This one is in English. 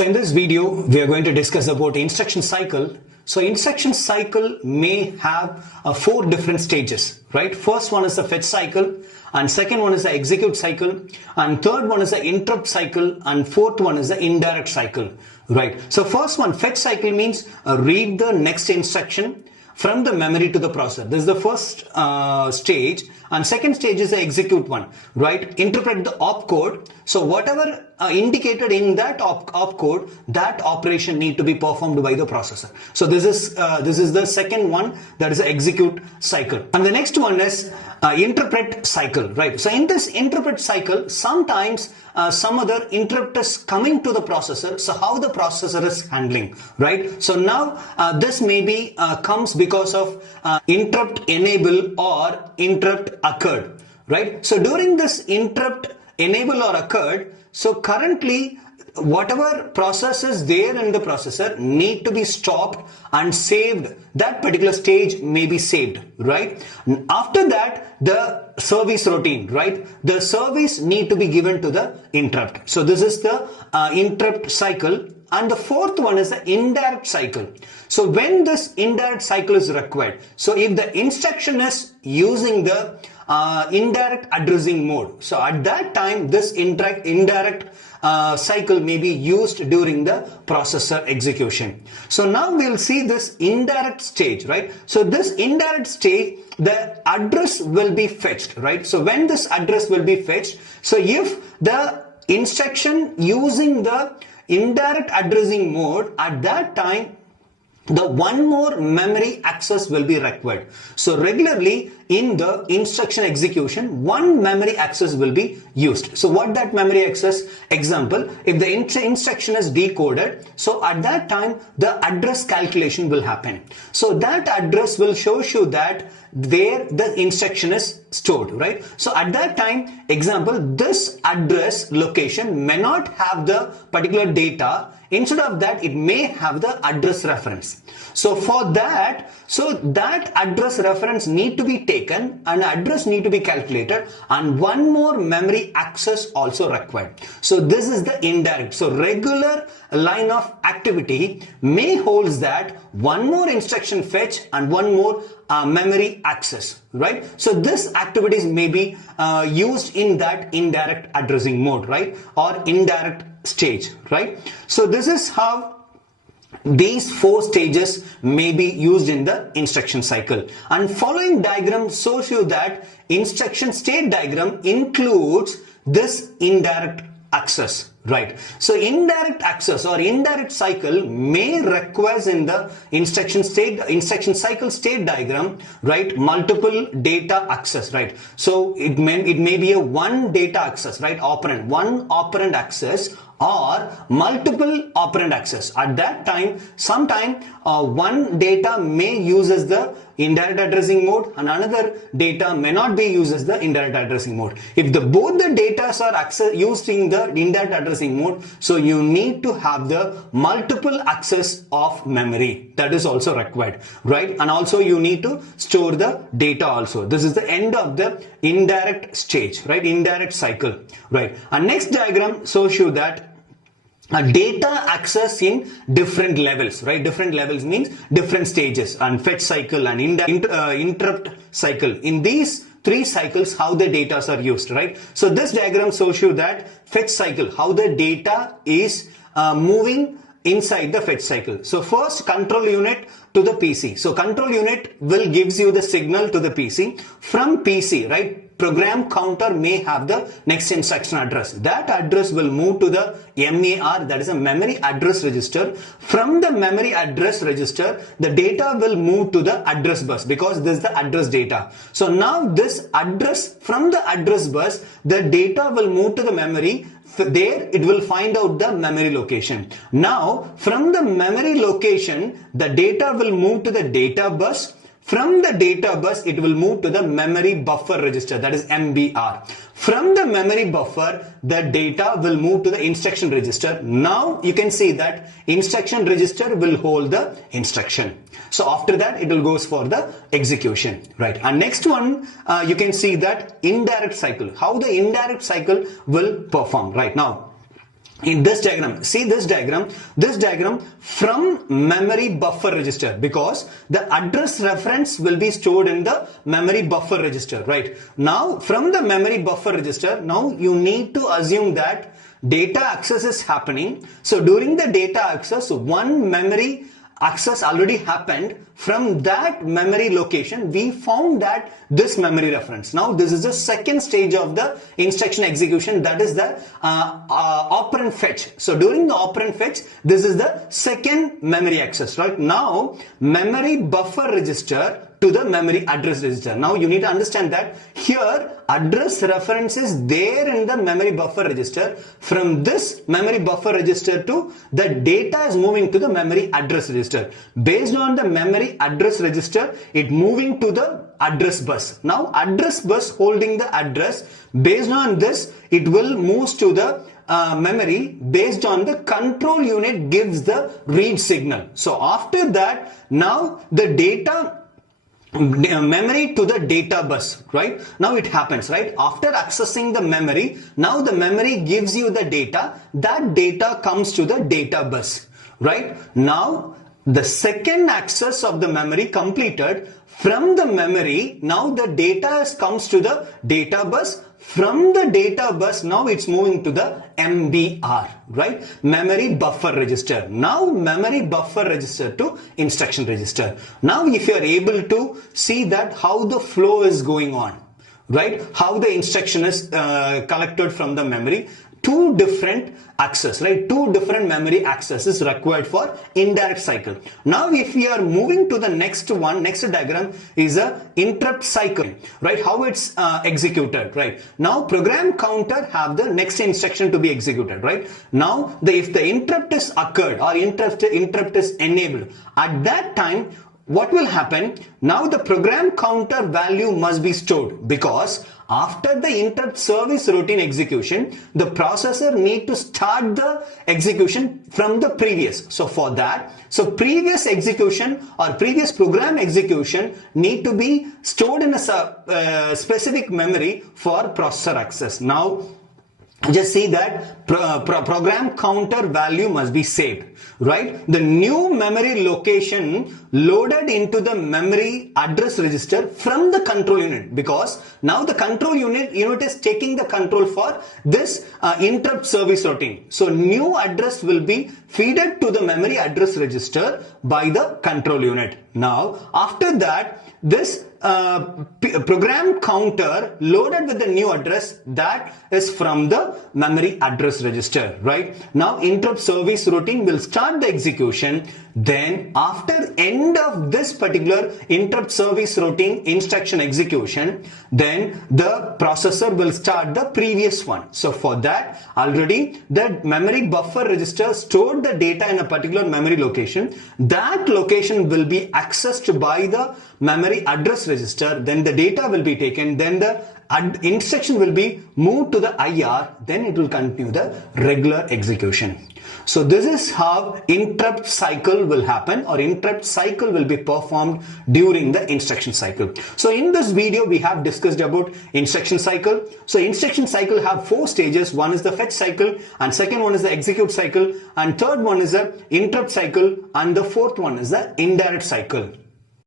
So in this video, we are going to discuss about instruction cycle. So instruction cycle may have four different stages, right? First one is the fetch cycle, and second one is the execute cycle, and third one is the interrupt cycle, and fourth one is the indirect cycle, right? So first one, fetch cycle means read the next instruction from the memory to the processor. This is the first stage, and second stage is the execute one, right? Interpret the opcode. So whatever indicated in that opcode, that operation need to be performed by the processor. So this is the second one, that is the execute cycle. And the next one is interpret cycle, right? So in this interpret cycle, sometimes some other interrupt is coming to the processor. So how the processor is handling, right? So now this maybe comes because of interrupt enable or interrupt occurred, right? So during this interrupt enable or occurred, so currently whatever process is there in the processor need to be stopped and saved. That particular stage may be saved, right? After that, the service routine, right? The service need to be given to the interrupt. So this is the interrupt cycle. And the fourth one is the indirect cycle. So when this indirect cycle is required, so if the instruction is using the indirect addressing mode, so at that time this indirect cycle may be used during the processor execution. So now we'll see this indirect stage, right? So this indirect stage, the address will be fetched, right? So when this address will be fetched, so if the instruction using the indirect addressing mode, at that time the one more memory access will be required. So regularly in the instruction execution, one memory access will be used. So what that memory access? Example, if the instruction is decoded, so at that time the address calculation will happen. So that address will show you that where the instruction is stored, right? So at that time, example, this address location may not have the particular data. Instead of that, it may have the address reference. So for that, so that address reference need to be taken and address need to be calculated, and one more memory access also required. So this is the indirect. So regular line of activity may holds that one more instruction fetch and one more memory access, right? So this activities may be used in that indirect addressing mode, right? Or indirect stage, right? So this is how these four stages may be used in the instruction cycle. And following diagram shows you that instruction state diagram includes this indirect access, right? So indirect access or indirect cycle may require in the instruction cycle state diagram, right, multiple data access, right? So it may be a one data access, right, one operand access, or multiple operand access. At that time, sometime one data may use as the indirect addressing mode and another data may not be used as the indirect addressing mode. If both the data are used in the indirect addressing mode, so you need to have the multiple access of memory. That is also required, right? And also you need to store the data also. This is the end of the indirect stage, right? Indirect cycle, right? And next diagram shows you that data access in different levels, right? Different levels means different stages, and fetch cycle and interrupt cycle. In these three cycles, how the data are used, right? So this diagram shows you that fetch cycle, how the data is moving inside the fetch cycle. So first, control unit to the PC. So control unit will gives you the signal to the PC. From PC, right, program counter may have the next instruction address. That address will move to the MAR, that is a memory address register. From the memory address register, the data will move to the address bus because this is the address data. So now this address, from the address bus, the data will move to the memory. There it will find out the memory location. Now from the memory location, the data will move to the data bus. From the data bus, it will move to the memory buffer register, that is MBR. From the memory buffer, the data will move to the instruction register. Now you can see that instruction register will hold the instruction. So after that, it will goes for the execution, right? And next one, you can see that indirect cycle, how the indirect cycle will perform right now. in this diagram, see this diagram from memory buffer register, because the address reference will be stored in the memory buffer register, right? Now from the memory buffer register, now you need to assume that data access is happening. So during the data access, one memory access already happened. From that memory location, we found that this memory reference. Now this is the second stage of the instruction execution, that is the operand fetch. So during the operand fetch, this is the second memory access, right? Now memory buffer register to the memory address register. Now you need to understand that here address reference is there in the memory buffer register. From this memory buffer register to the data is moving to the memory address register. Based on the memory address register, it moving to the address bus. Now address bus holding the address, based on this it will move to the memory. Based on the control unit gives the read signal. So after that, now the data memory to the data bus, right? Now it happens, right? After accessing the memory, now the memory gives you the data. That data comes to the data bus, right? Now the second access of the memory completed. From the memory, now the data comes to the data bus. From the data bus, now it's moving to the MBR, right? Memory buffer register. Now memory buffer register to instruction register. Now if you are able to see that how the flow is going on, right? How the instruction is collected from the memory. Two different access, right? Two different memory accesses required for indirect cycle. Now if we are moving to the next diagram is a interrupt cycle, right? How it's executed, right? Now program counter have the next instruction to be executed, right? Now if the interrupt is occurred or interrupt is enabled, at that time what will happen? Now the program counter value must be stored, because after the interrupt service routine execution, the processor need to start the execution from the previous. So for that, previous execution or previous program execution need to be stored in a specific memory for processor access. Now just see that program counter value must be saved, right? The new memory location loaded into the memory address register from the control unit, because now the control unit is taking the control for this interrupt service routine. So new address will be fed to the memory address register by the control unit. Now after that, this program counter loaded with the new address, that is from the memory address register, right? Now interrupt service routine will start the execution. Then after end of this particular interrupt service routine instruction execution, then the processor will start the previous one. So for that, already the memory buffer register stored the data in a particular memory location. That location will be accessed by the memory address register. Then the data will be taken. Then the instruction will be moved to the IR. Then it will continue the regular execution. So this is how interrupt cycle will happen, or interrupt cycle will be performed during the instruction cycle. So in this video, we have discussed about instruction cycle. So instruction cycle have 4 stages. One is the fetch cycle, and second one is the execute cycle, and third one is the interrupt cycle, and the fourth one is the indirect cycle.